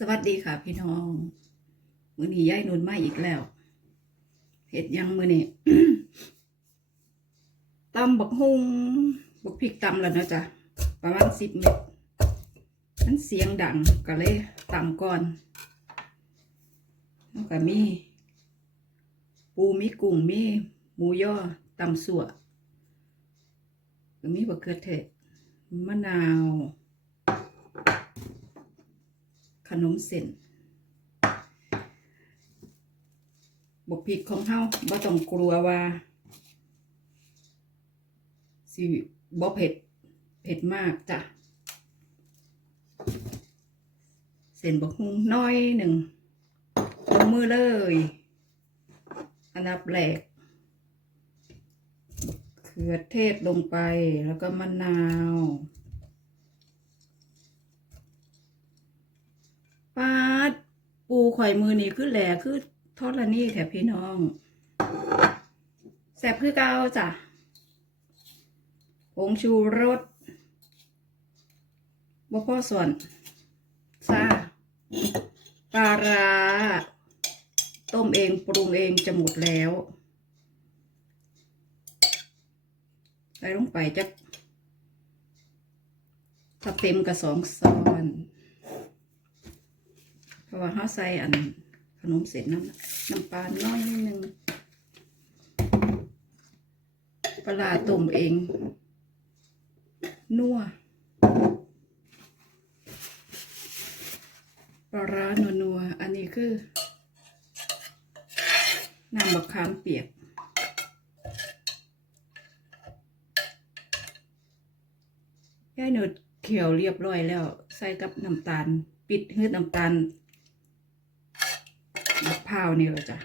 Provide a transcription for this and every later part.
สวัสดีค่ะพี่น้อง มือนี้ยายนุ่นมาอีกแล้วเห็ดยังมือนี้ตำบักฮุงบักพริกตำแล้วนะจ๊ะประมาณสิบเม็ดมันเสียงดังก็เลยตำก่อนแล้วก็มี ปูมีกุ้งมีหมูย่อตำสัวก็มีบักเขือเทศมะนาว ขนมเส้นบกพริกของเฮาบ่ต้องกลัวว่าสิบ่เผ็ด เผ็ดมากจ้ะ เส้นบกฮุงน้อยหนึ่งลงมือเลย อันดับแรกเขือเทศลงไปแล้วก็มะนาว ปาด ปูข่อยมือนี่คือแหล่คือทอดละนี่แถบพี่น้องแสบคือเกาจ้ะผงชูรสบ่พ่อส่วนซาปลาร้าต้มเองปรุงเองจะหมดแล้วใส่ลงไปจักถ้าเต็มกระสองซ้อน เพราะว่าเขาใส่อันขนมเสร็จน้ำน้ำปลาน้อยนิดนึงปลาต้มเอง นัวปลาร้านัวนัวๆอันนี้คือน้ำมะขามเปียกย่ายหนุดเขียวเรียบร้อยแล้ว ใส่กับน้ำตาล ปิดฮืดน้ำตาล มะพร้าวนี่แหละจ้ะ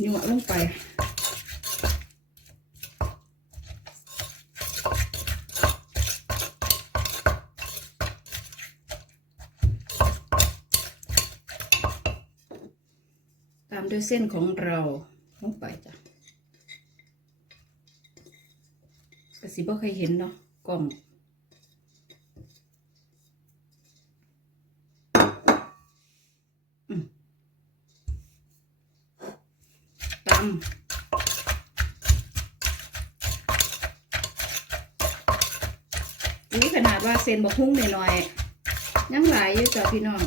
หยวลงไปตามด้วยเส้นของเราลงไปจ้ะกระ สิบ่เคยเห็นเนาะกล่องตำนี่ขนาดว่าเส้นบอกหุ้งหน่อยๆยังหลายอยู่จ้ะพี่น้อง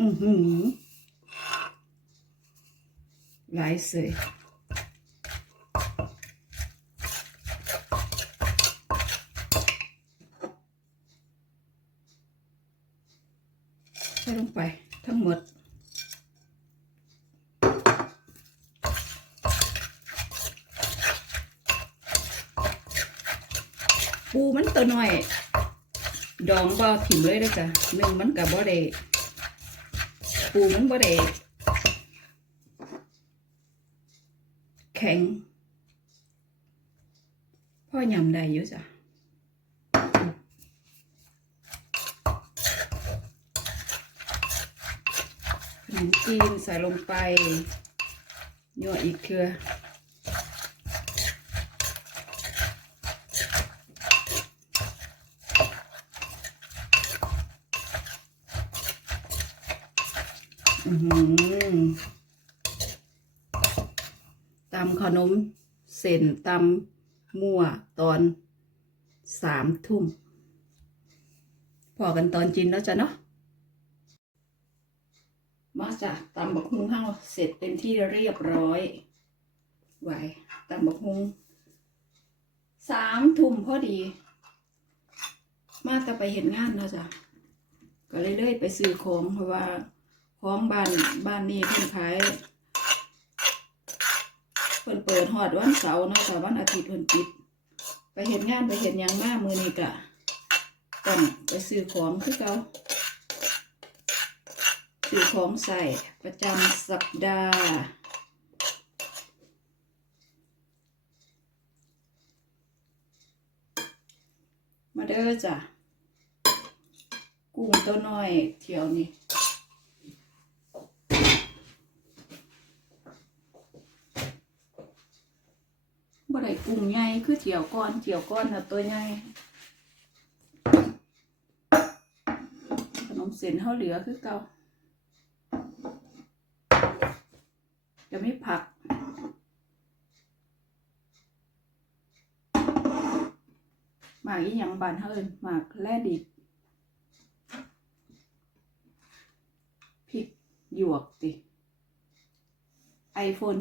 อือหือ หลายเสยใส่ลงไปทั้งหมดปูมันตัวน้อย ดองบ่ถิ่มเลยเด้จ้ะหนึ่งมันกับบ่ได้ปูมันบ่ได้ แข็ง พ่อยำได้อยู่จ้ะขนมจีนใส่ลงไปยั่วอีกเครืออือหือตำขนมเส้นตำมั่วตอนสามทุ่มพอกันตอนจินแล้วจ้ะเนาะมาจ้ะตำบักฮุงห้าเสร็จเป็นที่เรียบร้อยไหวตำบักฮุงสามทุ่มพอดี มาแต่ไปเห็นงานแล้วจ้ะก็เลยเลยไปซื้อของเพราะว่าของบ้านบ้านนี้เพิ่นขาย พิ่นเปิดฮอดวันเสาร์เนาะค่ะวันอาทิตย์เพิ่นปิด ไปเห็นงานไปเห็นยังมากมือนี้กะต้องไปซื้อของคือเก่าซื้อของใส่ประจำสัปดาห์มาเด้อจ้ะกุ้งตัวน้อยเที่ยวนี้ บ่ได้กุ้ งใหญ่คือเจียวก้อนเจียวก้อนน่ะตัวใหญ่ขนมเส้นเฮาเหลือคือเก่าจะไม่ผักหมากอีหยังบานเฮินหมากแล่ดิบพริกหยวกติ iPhone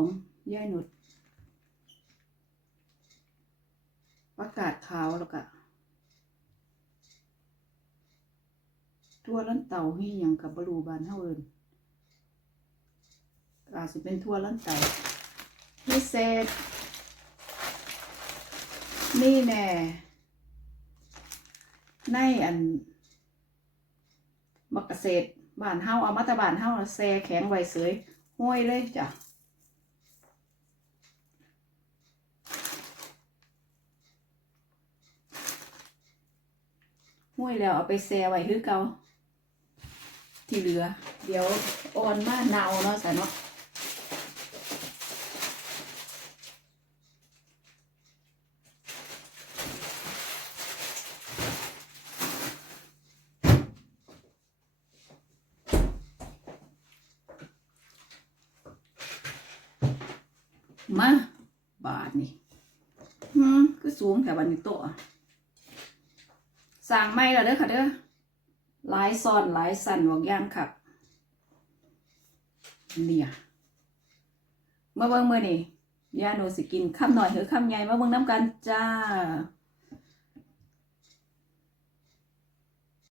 12ย่ายหนุด ประกาศขาวแล้วก็ทั่วลันเต่าให้ยังกับบรูบานเฮาเอินอาจจะเป็นทั่วลันเต่าพิเศษนี่แน่ในอันมักเกษตรบานเฮาเอามาตาบานเฮาน่ะแซ่แข็งไว้เสยห้อยเลยจ้ะ ห้วยแล้วเอาไปแซ่ไว้คือเก่าที่เหลือ เดี๋ยวอ่อนมาเนาเนาะสะเนาะมา บาทนี่ อืม คือสูงแถวบันนี้โตะ สั่งไม่แล้วเด้อค่ะเด้อหลายซ้อนหลายสั่นบอกย่างค่ะเนี่ยเมื่อเบิ่งมื่อนี่ยาโนสิกินข้ามหน่อยหรือคำใหญ่มาเบิ่งน้ำกันจ้า